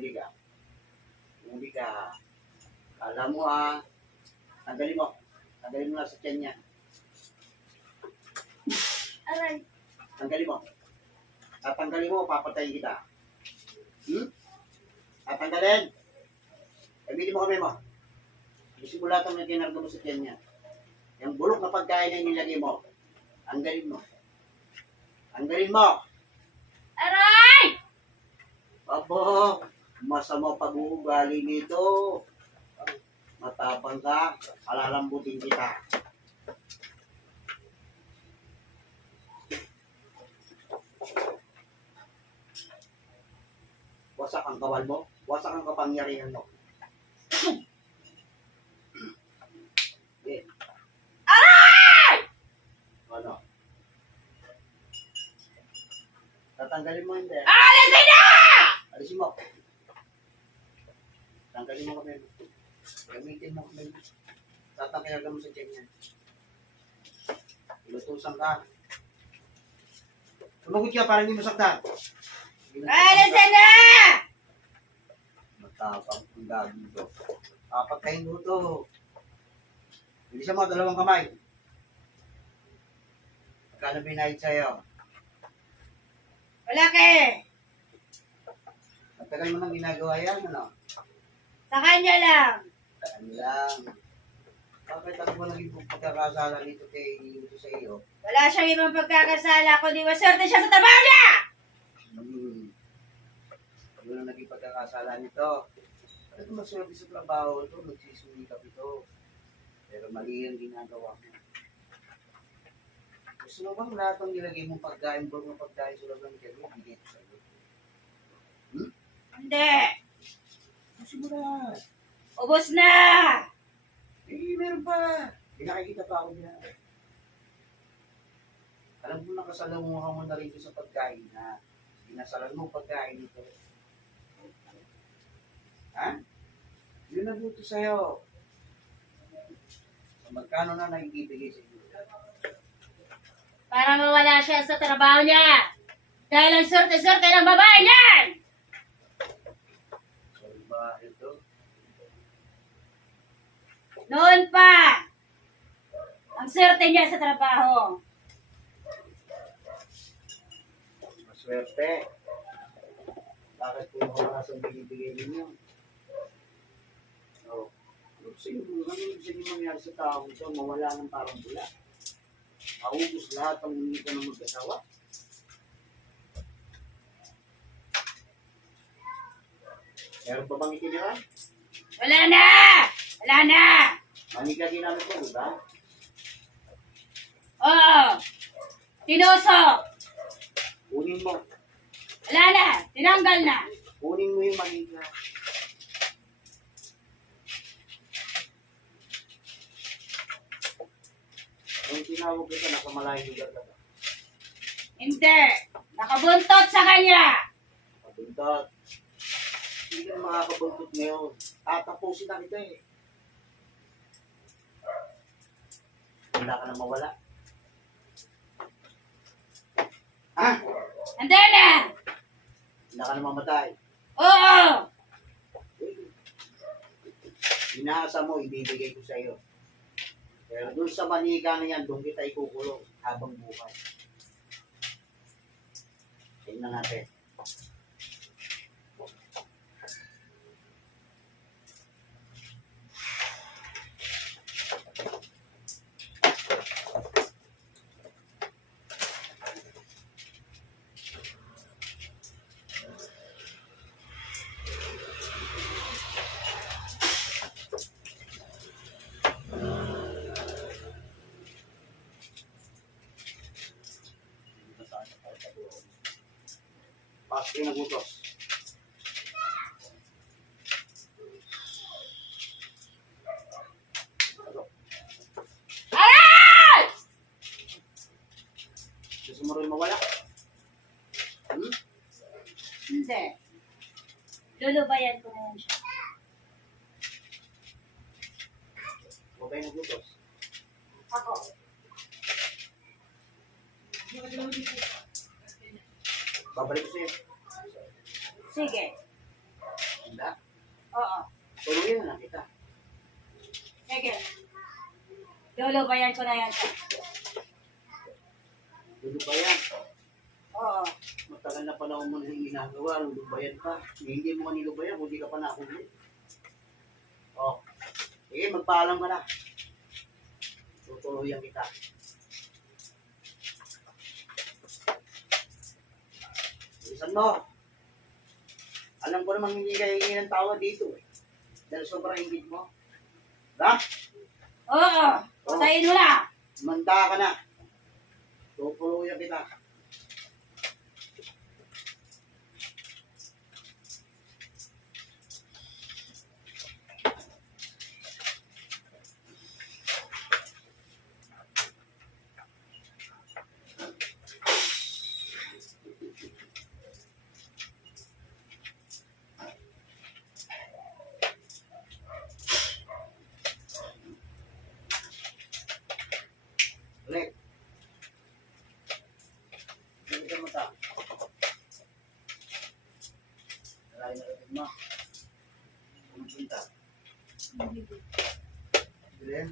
Huli ka. Huli ka. Kala mo tanggalin mo. Tanggalin mo na sa tiyan niya. Aray. Tanggalin mo. Tatanggalin mo, papatayin kita. Tatanggalin. Gamitin mo kami mo. Simula kang naginarga mo sa tiyan niya. Yung bulok na pagkain na nilagay mo. Tanggalin mo. Tanggalin mo. Aray! Abo, masama pag-uugali nito. Matapang ka, palalambutin kita. Wasak ang kawal mo, wasak ang kapangyarihan mo. Okay. Aray! Ano? Tatanggalin mo hindi. Alisin na! Alisin mo. Tanggalin mo kami. Gamitin mo kami. Tatanggalin mo sa tiyan niya. Ilutusan ka. Tumagot ka para hindi masaktan. Alisin na! Matapang ang gagawin ko. Papatayin mo ito. Bilisan mo, 2 kamay. Magkano binayad sa'yo? Wala ka Matagal mo nang ginagawa yan, ano? Sa kanya lang. Saan lang? Bakit ako ba naging pagkakasala nito ito sa iyo? Wala siyang ibang pagkakasala kundi maswerte siya sa trabaho niya! Ano na naging pagkakasala nito? Bakit maswerte sa trabaho ito? Magsisimikap ito. Pero mali yung ginagawa mo. Gusto mo bang lahat ng nilagay mong pagkain, bulong na pagkain sa loob ng kaya, bigay ito sa'yo? Hindi. Gusto mo na. Ubus na! Meron pa. Pinakikita pa ako niya. Alam mo, nakasalamuha mo na rin sa pagkain na sinasalan mo pagkain ito. Ha? Yun ang buto sa'yo. So, magkano na naibibigay sa iyo? Para mawala siya sa trabaho niya. Dahil ang swerte-swerte ng babae niyan! Sorry ba ito? Noon pa! Ang swerte niya sa trabaho. Maswerte. Bakit po mawala sa binibigay ninyo? Oh. Ano gusto niyo mangyari sa tao ito? Mawala ng parang bula. Maubos lahat ang unita ng mag-asawa. Meron pa bang itinira? Wala na! Wala na! Manika ginamit ko, di ba? Oo! Tinusok! Kunin mo. Wala na! Tinanggal na! Kunin mo yung manika. Yung tinawag kita, nasa malayong lugar ka ba? Hindi! Nakabuntot sa kanya! Pabuntot. Hindi ka na makakabuntot ngayon. Tatapusin na kita eh. Wala ka na mawala. Ha? Hindi na! Wala ka na mamatay. Oo! Inaasa mo, ibibigay ko sa iyo. Pero doon sa manika na yan, doon kita ikukulong habang buhay. Tingnan natin. Pasok yung nagutos. Aray! Gusto mo rin mawala? Hindi. Lulubayan ko na yan siya. Huwag kayo nagutos. Ako. Babalik ko sa'yo. Sige. Tuloy na kita. Sige. Lulubayan ko na yan. Lulubayan. Oo. Matagal na panahon mo na yung ginagawa, lulubayan ka. Hindi mo ka nilubayan, hindi ka pa nakuli. Oh. Sige, magpaalam ka na. Tutuloyan kita. Bilisan mo. Alam ko namang hindi ka hingi ng tawa dito eh. Dahil sobrang ingit mo. Ha? Oo. Patayin mo na. Manda ka na. Tutuloyan kita. Ulit. Hindi ka mata. Alay na rin mo. Pumunta. Bilen.